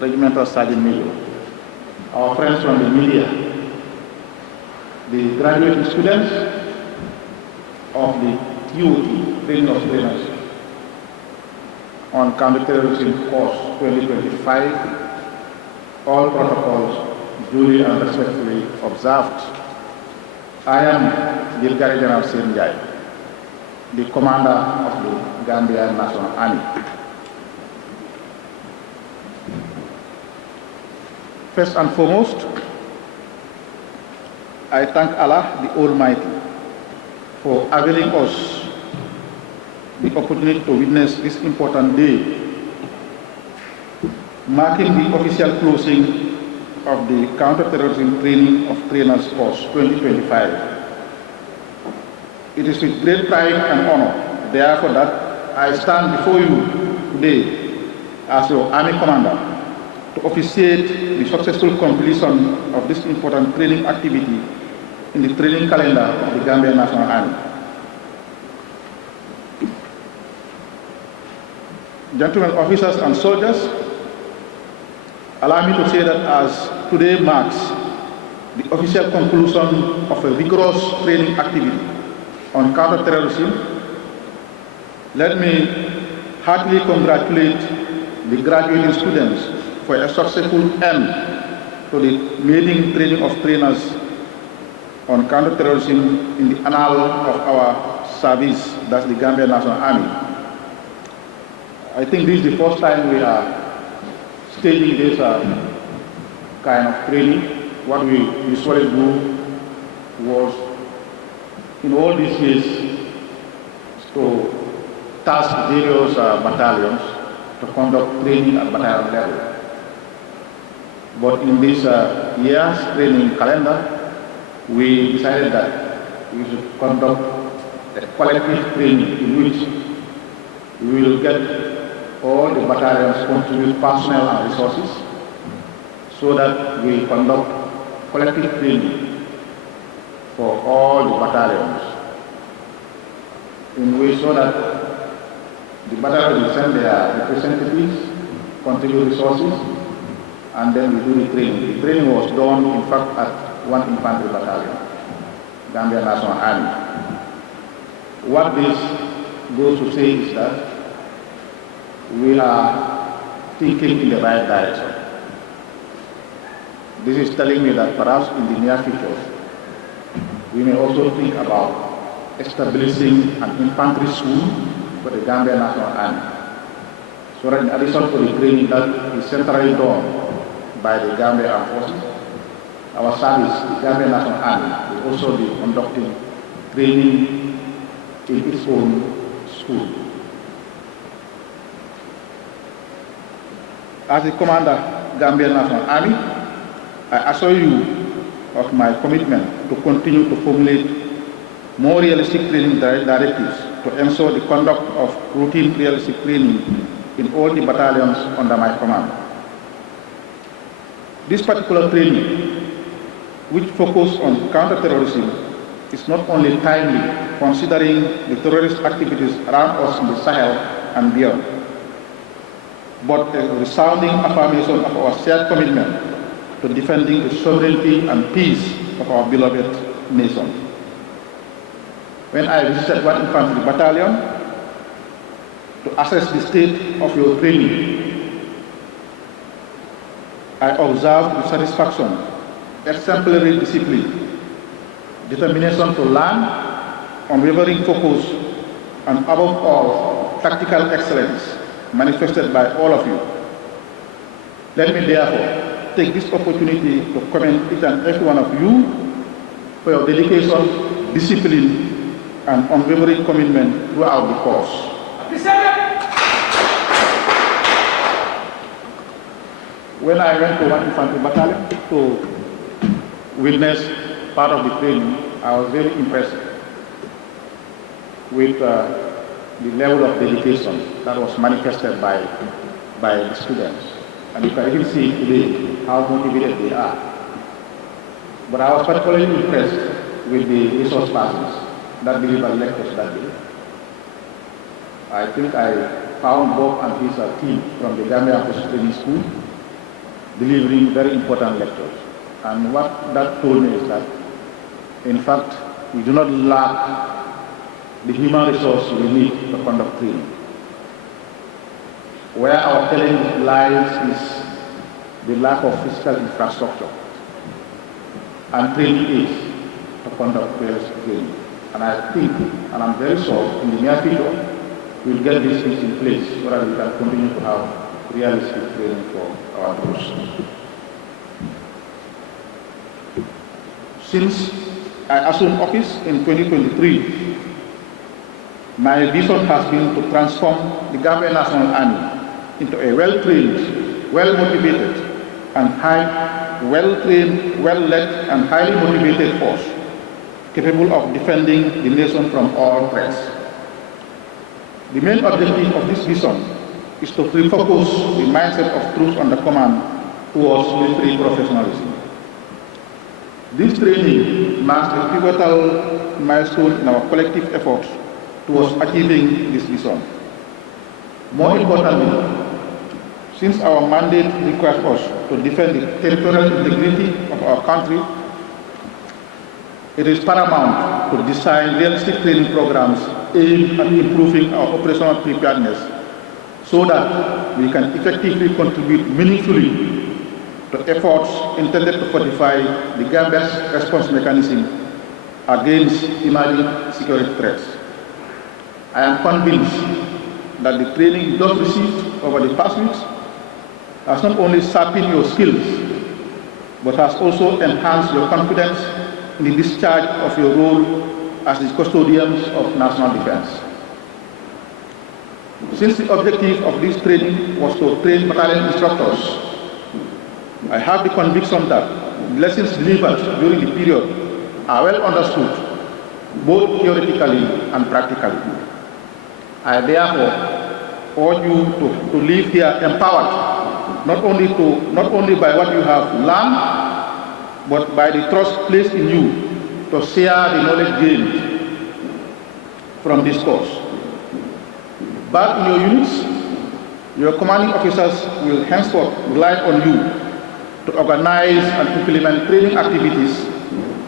Regimental Sergeant Major, our friends from the media, the graduating students of the TOT, Training of Trainers, on Counter-Terrorism course 2025, all protocols duly and respectfully observed. I am Brigadier General Senjai, the commander of the Gambia National Army. First and foremost, I thank Allah the Almighty for availing us the opportunity to witness this important day, marking the official closing of the Counter-Terrorism Training of Trainers course 2025. It is with great pride and honor, therefore, that I stand before you today as your Army Commander to officiate the successful completion of this important training activity in the training calendar of the Gambia National Army. Gentlemen officers and soldiers, allow me to say that as today marks the official conclusion of a rigorous training activity on counter-terrorism, let me heartily congratulate the graduating students for a successful end to the maiden training of trainers on counter-terrorism in the annal of our service, that's the Gambia National Army. I think this is the first time we are staging this kind of training. What we usually do was, in all these years, to task various battalions to conduct training at battalion level. But in this year's training calendar, we decided that we should conduct a collective training in which we will get all the battalions contribute personnel and resources so that we conduct collective training for all the battalions in which so that the battalion will send their representatives, contribute resources, and then we do the training. The training was done, in fact, at one infantry battalion, Gambia National Army. What this goes to say is that we are thinking in the right direction. This is telling me that perhaps in the near future, we may also think about establishing an infantry school for the Gambia National Army. So that in addition to the training that is centrally done by the Gambia Armed Forces, our service, the Gambia National Army, will also be conducting training in its own school. As the Commander, Gambia National Army, I assure you of my commitment to continue to formulate more realistic training directives to ensure the conduct of routine realistic training in all the battalions under my command. This particular training, which focuses on counter-terrorism, is not only timely considering the terrorist activities around us in the Sahel and beyond, but a resounding affirmation of our shared commitment to defending the sovereignty and peace of our beloved nation. When I visited one infantry battalion to assess the state of your training, I observed with satisfaction exemplary discipline, determination to learn, unwavering focus, and above all, tactical excellence manifested by all of you. Let me therefore take this opportunity to commend each and every one of you for your dedication, discipline, and unwavering commitment throughout the course. When I went to one infantry battalion to witness part of the training, I was very impressed with the level of dedication that was manifested by the students. And you can even see today how motivated they are. But I was particularly impressed with the resource persons that delivered lectures that day. I think I found Bob and his team from the Gambia National Army School delivering very important lectures. And what that told me is that, in fact, we do not lack the human resource we need to conduct training. Where our challenge lies is the lack of physical infrastructure and training aids to conduct training. And I think, and I'm very sure, in the near future, we'll get these things in place so that we can continue to have realistic training for our troops. Since I assumed office in 2023, my vision has been to transform the Gambia National Army into a well-trained, well-motivated, and well-trained, well-led, and highly motivated force capable of defending the nation from all threats. The main objective of this vision is to refocus the mindset of troops under command towards military professionalism. This training marks a pivotal milestone in our collective efforts towards achieving this vision. More importantly, since our mandate requires us to defend the territorial integrity of our country, it is paramount to design realistic training programs aimed at improving our operational preparedness so that we can effectively contribute meaningfully to efforts intended to fortify the Gambia's response mechanism against emerging security threats. I am convinced that the training thus received over the past weeks has not only sharpened your skills, but has also enhanced your confidence in the discharge of your role as the custodians of national defense. Since the objective of this training was to train battalion instructors, I have the conviction that the lessons delivered during the period are well understood, both theoretically and practically. I therefore urge you to leave here empowered, not only by what you have learned, but by the trust placed in you to share the knowledge gained from this course. Back in your units, your commanding officers will henceforth rely on you to organize and implement training activities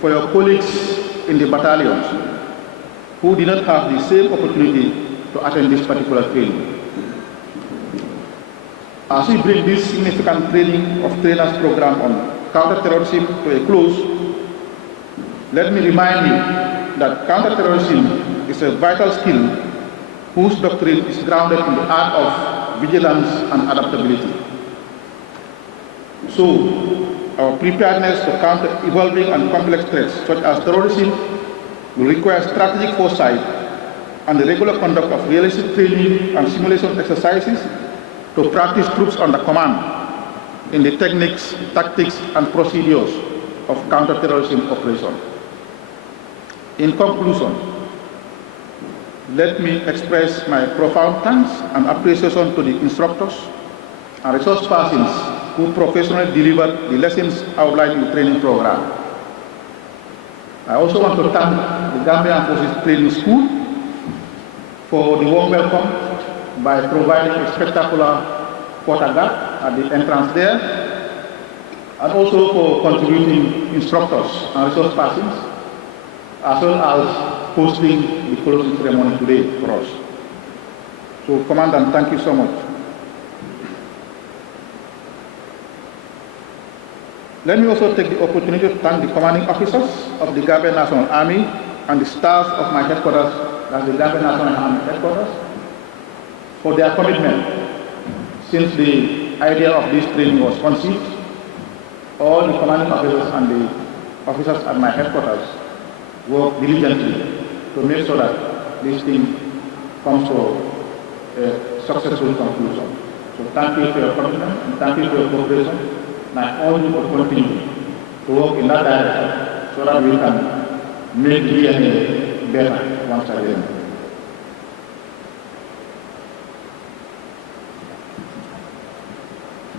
for your colleagues in the battalions who did not have the same opportunity to attend this particular training. As we bring this significant training of trainers program on counter-terrorism to a close, let me remind you that counter-terrorism is a vital skill whose doctrine is grounded in the art of vigilance and adaptability. So, our preparedness to counter evolving and complex threats such as terrorism will require strategic foresight and the regular conduct of realistic training and simulation exercises to practice troops under command in the techniques, tactics, and procedures of counter-terrorism operation. In conclusion, let me express my profound thanks and appreciation to the instructors and resource persons who professionally delivered the lessons outlined in the training program. I also want to thank the Gambia Forces Training School for the warm welcome by providing a spectacular photograph at the entrance there, and also for contributing instructors and resource persons, as well as hosting the closing ceremony today for us. So, Commandant, thank you so much. Let me also take the opportunity to thank the commanding officers of the Gambia National Army and the staff of my headquarters, that's the Gambia National Army headquarters, for their commitment. Since the idea of this training was conceived, all the commanding officers and the officers at my headquarters work diligently to make sure that this thing comes to a successful conclusion. So thank you for your commitment and thank you for your cooperation. And I urge you to continue to work in that direction so that we can make DNA better once again.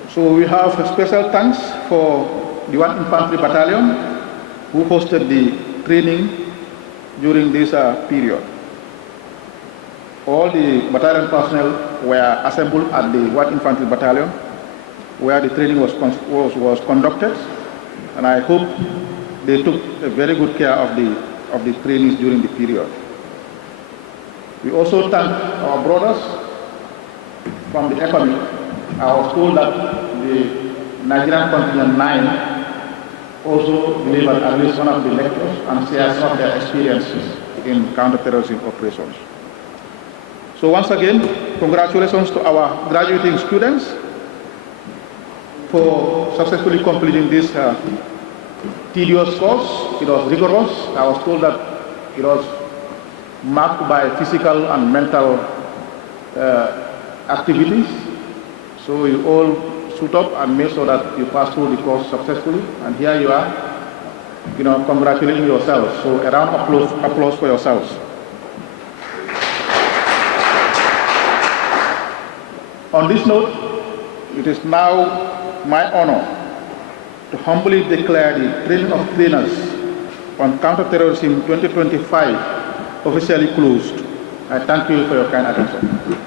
So we have a special thanks for the 1 Infantry Battalion who hosted the training during this period. All the battalion personnel were assembled at the 1 Infantry Battalion, where the training was conducted, and I hope they took a very good care of the trainees during the period. We also thank our brothers from the economy. I was told that the Nigerian Contingent 9 also delivered at least one of the lectures and shared some of their experiences in counter-terrorism operations. So once again, congratulations to our graduating students for successfully completing this tedious course. It was rigorous. I was told that it was marked by physical and mental activities. So you all suit up and make sure that you pass through the course successfully. And here you are, congratulating yourselves. So a round of applause for yourselves. On this note, it is now my honor to humbly declare the training of trainers on counter-terrorism 2025 officially closed. I thank you for your kind attention.